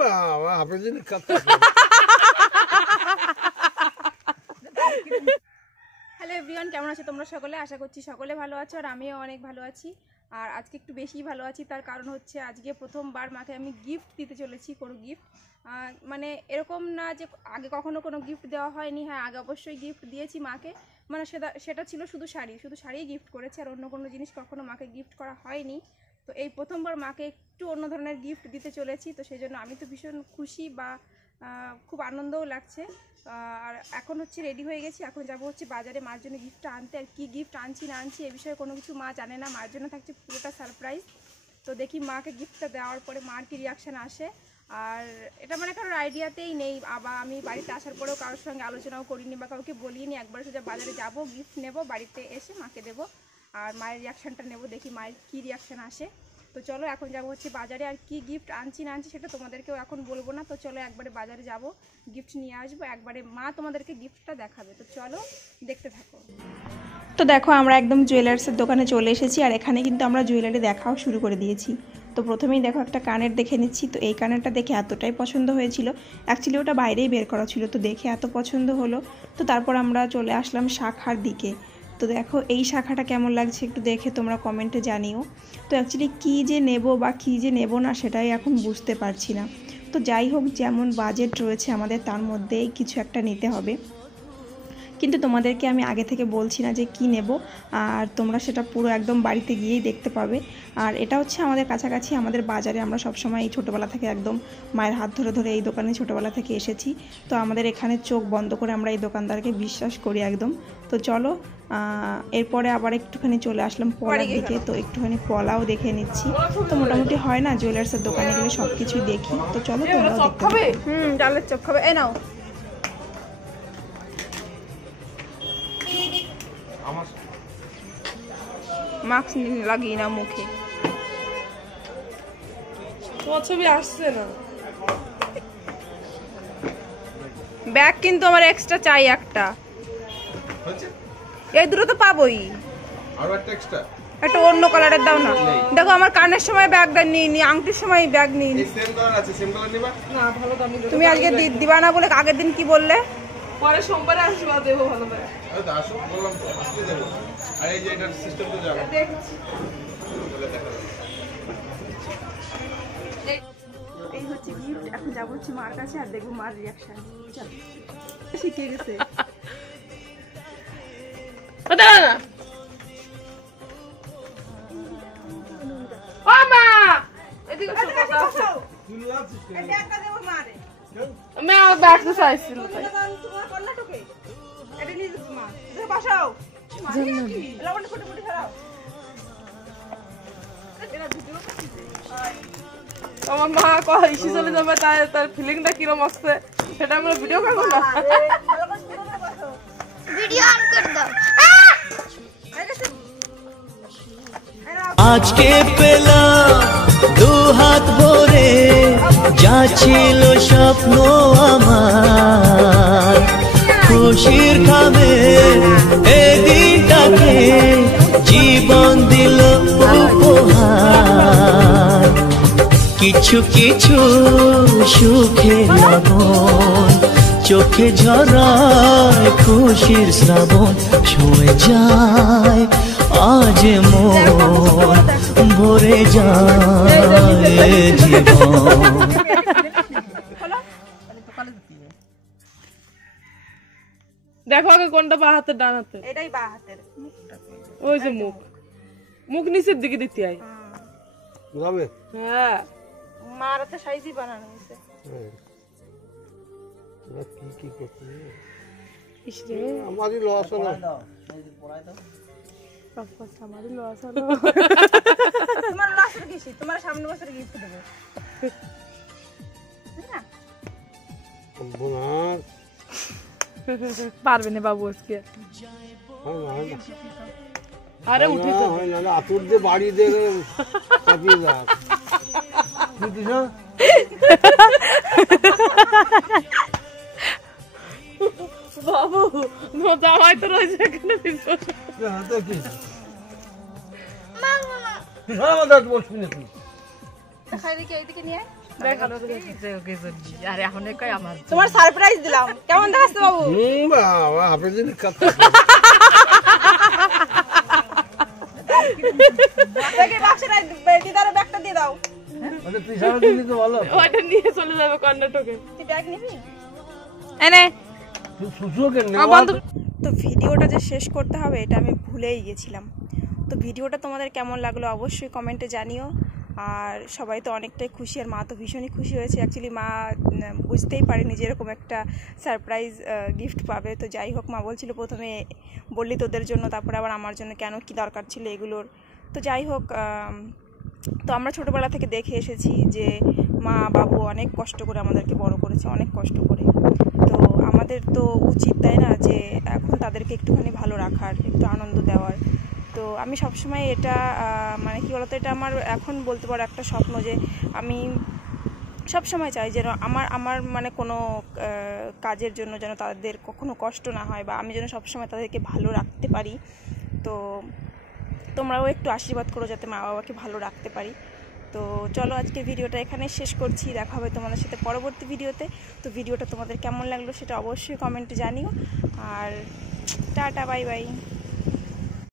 বাবা আপনি যদি হ্যালো এভরিওয়ান, কেমন আছো তোমরা সকলে? আশা করছি সকলে ভালো আছো আর আমিও অনেক ভালো আছি। আর আজকে একটু বেশি ভালো আছি, তার কারণ হচ্ছে আজকে প্রথমবার মাকে আমি গিফট দিতে চলেছি, কোনো গিফট। মানে এরকম না যে আগে কখনো কোনো গিফট দেওয়া হয়নি। হ্যাঁ, আগে অবশ্যই গিফট দিয়েছি মাকে, মানে সেটা ছিল শুধু শাড়ি গিফট করেছি, আর অন্য কোনো জিনিস কখনো মাকে গিফট করা হয়নি। তো এই প্রথমবার মাকে একটু অন্য ধরনের গিফট দিতে চলেছি, তো সেই জন্য আমি তো ভীষণ খুশি বা খুব আনন্দও লাগছে। আর এখন হচ্ছে রেডি হয়ে গেছি, এখন যাবো হচ্ছে বাজারে মার জন্য গিফটটা আনতে। আর কি গিফট আনছি না আনছি এ বিষয়ে কোনো কিছু মা জানে না, মার জন্য থাকছে পুরোটা সারপ্রাইজ। তো দেখি মাকে গিফটটা দেওয়ার পরে মার কি রিয়াকশান আসে। আর এটা মানে কারোর আইডিয়াতেই নেই, আবার আমি বাড়িতে আসার পরেও কারোর সঙ্গে আলোচনাও করিনি বা কাউকে বলিনি। একবার সোজা বাজারে যাব, গিফট নেব, বাড়িতে এসে মাকে দেবো আর মায়ের রিয়াকশানটা নেব, দেখি মায়ের কী রিয়াকশান আসে। তো চলো এখন যাবো হচ্ছে বাজারে, আর কি গিফট আনছি না আনছি সেটা তোমাদেরকেও এখন বলবো না। তো চলো একবারে বাজারে যাব, গিফট নিয়ে আসবো, একবারে মা তোমাদেরকে গিফটটা দেখাবে। তো চলো দেখতে থাকো। তো দেখো আমরা একদম জুয়েলার্সের দোকানে চলে এসেছি, আর এখানে কিন্তু আমরা জুয়েলারি দেখাও শুরু করে দিয়েছি। তো প্রথমেই দেখো একটা কানের দেখে নিচ্ছি। তো এই কানেরটা দেখে এতটাই পছন্দ হয়েছিল, অ্যাকচুয়ালি ওটা বাইরেই বের করা ছিল, তো দেখে এত পছন্দ হলো। তো তারপর আমরা চলে আসলাম শাখার দিকে। তো দেখো এই শাখাটা কেমন লাগছে একটু দেখে তোমরা কমেন্টে জানিও। তো অ্যাকচুয়ালি কী যে নেব বা কী যে নেব না সেটাই এখন বুঝতে পারছি না। তো যাই হোক, যেমন বাজেট রয়েছে আমাদের তার মধ্যেই কিছু একটা নিতে হবে, কিন্তু তোমাদেরকে আমি আগে থেকে বলছি না যে কি নেব, আর তোমরা সেটা পুরো একদম বাড়িতে গিয়েই দেখতে পাবে। আর এটা হচ্ছে আমাদের কাছাকাছি, আমাদের বাজারে আমরা সবসময় এই ছোটোবেলা থেকে একদম মায়ের হাত ধরে ধরে এই দোকানে ছোটোবেলা থেকে এসেছি। তো আমাদের এখানে চোখ বন্ধ করে আমরা এই দোকানদারকে বিশ্বাস করি একদম। তো চলো এরপরে আবার একটুখানি চলে আসলাম পলার দিকে। তো একটুখানি পলাও দেখে নিচ্ছি। তো মোটামুটি হয় না জুয়েলার্সের দোকানে গেলে সব কিছুই দেখি। তো চলো তোমরাও দেখতে পাবে। ডালের চপ খাবে, এ নাও। মাস্ক লাগিয়ে না মুখে, তোমার ছবি আসছে না। ব্যাগ কিন্তু আমার এক্সট্রা চাই একটা, এই দুটো তো পাবোই, আরো একটা এক্সট্রা একটা অন্য কালারের দাও না। দেখো আমার কানের সময় ব্যাগ নিই, আংটির সময় ব্যাগ নিই। সেম কালার আছে, সেম কালার নিবা না ভালো দামি। তুমি আজকে দিবা না বলে আগের দিন কি বললে? পরে সোমবারে আসবা, দেবো ভালো করে। আরে দাসো বললাম তো আজকে দেব। আর এই যে এটার সিস্টেম তো যাবে দেখছি। এই হচ্ছে গিফট, এখন যাবো হচ্ছে মার কাছে আর দেখবো মার রিয়াকশন। চল, শিখে গেছে। দাঁড়া না, ও মা এদিকে এসো, কথা আছে। এই ব্যাগটা দেবো মারে। আমি আর ব্যাগটা চাইছিল তাই। তোমার কর্ণাটকে এটা নিয়ে যাচ্ছি মা, দেখো বসাও। লবণ ফুটে ফুটে ফেলাও। এটা ভিডিও করতেছে। আমার মা কয় ইসি চলে যাবে, তার ফিলিংটা কিরম আসছে সেটা আমরা ভিডিও করবো না। ভিডিও অন করে দাও। আজকে পেলাম দু হাত ভরে যা ছিল স্বপ্ন আমার, খুশির খাবে এই দিনটাকে জীবন দিল উপহার। কিছু কিছু সুখে লবণ চোখে ঝরায় খুশির শ্রাবণ, ছুঁয়ে যায় আজ মন ভরে যায় জীবন। দেখো আগে কোনটা বা হাতের ডান হাতের? এটাই বা হাতের। ওই যে মুখ নিচের দিকে দিতে হয়। যাবে হ্যাঁ, মার হাতে সাইজই বানানো হয়েছে। কি করতে ইসরে আমারই লস হলো। আমারই লস হলো। তোমার লাস্টের গেছি, তোমার সামনে বছর গিফট দেবো না। বোনার পারবে না বাবু আজকে। আরে উঠে তো হয় না, আতুর দিয়ে বাড়ি দিয়ে চাপিয়ে দাও। বাবু জামাই তো রয়েছে এখানে। এইদিকে নিয়ে আরে এখন কই আমার তোমার সারপ্রাইজ দিলাম, কেমন দেখাচ্ছে বাবু? বাবা হাফেজের কথা দেখি বাক্সটা দিদার ব্যাগটা দিয়ে দাও। মানে তুই সারা দিলি তো ভালো ওটা নিয়ে চলে যাবে কর্ণাটকে। তুই ব্যাগ নিবি? এনে তুই সুসু কেন তো ভিডিওটা যে শেষ করতে হবে এটা আমি ভুলেই গেছিলাম। তো ভিডিওটা তোমাদের কেমন লাগলো অবশ্যই কমেন্টে জানিও। আর সবাই তো অনেকটাই খুশি, আর মা তো ভীষণই খুশি হয়েছে। অ্যাকচুয়ালি মা বুঝতেই পারেনি যে এরকম একটা সারপ্রাইজ গিফট পাবে। তো যাই হোক, মা বলছিল প্রথমে বললি তোদের জন্য, তারপরে আবার আমার জন্য, কেন কি দরকার ছিল এগুলোর। তো যাই হোক, তো আমরা ছোটোবেলা থেকে দেখে এসেছি যে মা বাবু অনেক কষ্ট করে আমাদেরকে বড় করেছে, অনেক কষ্ট করে। তো আমাদের তো উচিত, তাই না, যে এখন তাদেরকে একটুখানি ভালো রাখার, একটু আনন্দ দেওয়ার। তো আমি সবসময় এটা মানে কী বলতো, এটা আমার এখন বলতে পারো একটা স্বপ্ন, যে আমি সবসময় চাই যেন আমার মানে কোনো কাজের জন্য যেন তাদের কখনো কষ্ট না হয়, বা আমি যেন সবসময় তাদেরকে ভালো রাখতে পারি। তো তোমরাও একটু আশীর্বাদ করো যাতে মা বাবাকে ভালো রাখতে পারি। তো চলো আজকে ভিডিওটা এখানে শেষ করছি, দেখা হবে তোমাদের সাথে পরবর্তী ভিডিওতে। তো ভিডিওটা তোমাদের কেমন লাগলো সেটা অবশ্যই কমেন্টে জানিও। আর টাটা, বাই বাই।